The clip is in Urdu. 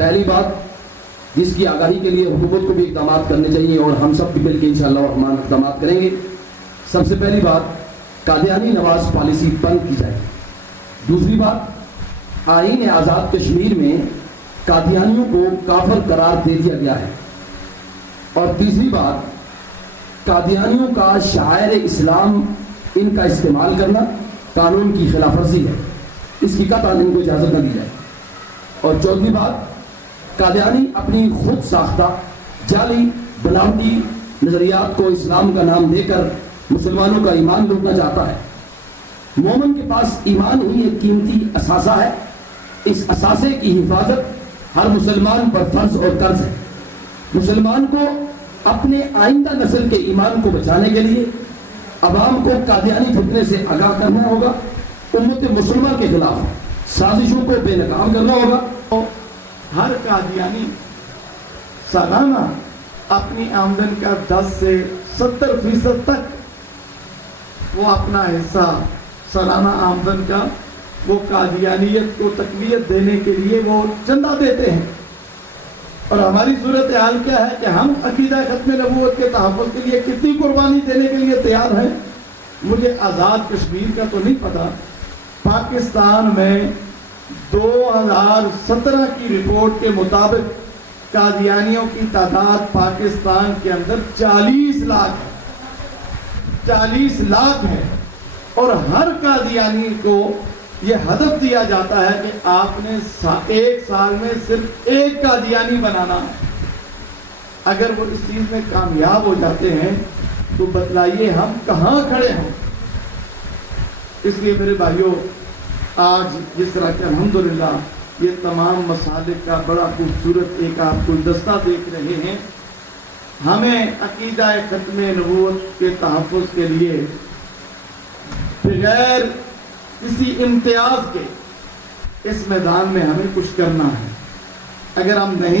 پہلی بات جس کی آگاہی کے لیے حکومت کو بھی اقدامات کرنے چاہیے اور ہم سب بھی مل کے انشاءاللہ الرحمن اقدامات کریں گے. سب سے پہلی بات قادیانی نواز پالیسی بند کی جائے. دوسری بات آئین آزاد کشمیر میں قادیانیوں کو کافر قرار دے دیا گیا ہے. اور تیسری بات قادیانیوں کا شعائر اسلام ان کا استعمال کرنا قانون کی خلاف ورزی ہے, اس کی قطعاً ان کو اجازت نہ دی جائے. اور چوتھی بات قادیانی اپنی خود ساختہ جعلی بناوٹی نظریات کو اسلام کا نام دے کر مسلمانوں کا ایمان لوٹنا چاہتا ہے. مومن کے پاس ایمان ہی ایک قیمتی اثاثہ ہے. اس اثاثے کی حفاظت ہر مسلمان پر فرض اور قرض ہے. مسلمان کو اپنے آئندہ نسل کے ایمان کو بچانے کے لیے عوام کو قادیانی فتنے سے آگاہ کرنا ہوگا. امت مسلمہ کے خلاف سازشوں کو بے نقاب کرنا ہوگا. ہر قادیانی سالانہ اپنی آمدن کا 10 سے 70% تک وہ اپنا حصہ سالانہ آمدن کا وہ قادیانیت کو تقویت دینے کے لیے وہ چندہ دیتے ہیں. اور ہماری صورتحال کیا ہے کہ ہم عقیدہ ختم نبوت کے تحفظ کے لیے کتنی قربانی دینے کے لیے تیار ہیں. مجھے آزاد کشمیر کا تو نہیں پتا. پاکستان میں 2017 کی رپورٹ کے مطابق قادیانیوں کی تعداد پاکستان کے اندر 40 لاکھ ہے. 40 لاکھ ہے. اور ہر قادیانی کو یہ ہدف دیا جاتا ہے کہ آپ نے ایک سال میں صرف ایک قادیانی بنانا ہے. اگر وہ اس چیز میں کامیاب ہو جاتے ہیں تو بتلائیے ہم کہاں کھڑے ہوں. اس لیے میرے بھائیوں, آج جس طرح کہ الحمدللہ یہ تمام مسالک کا بڑا خوبصورت ایک آپ کو دستہ دیکھ رہے ہیں, ہمیں عقیدہ ختم نبوت کے تحفظ کے لیے بغیر کسی امتیاز کے اس میدان میں ہمیں کچھ کرنا ہے. اگر ہم نہیں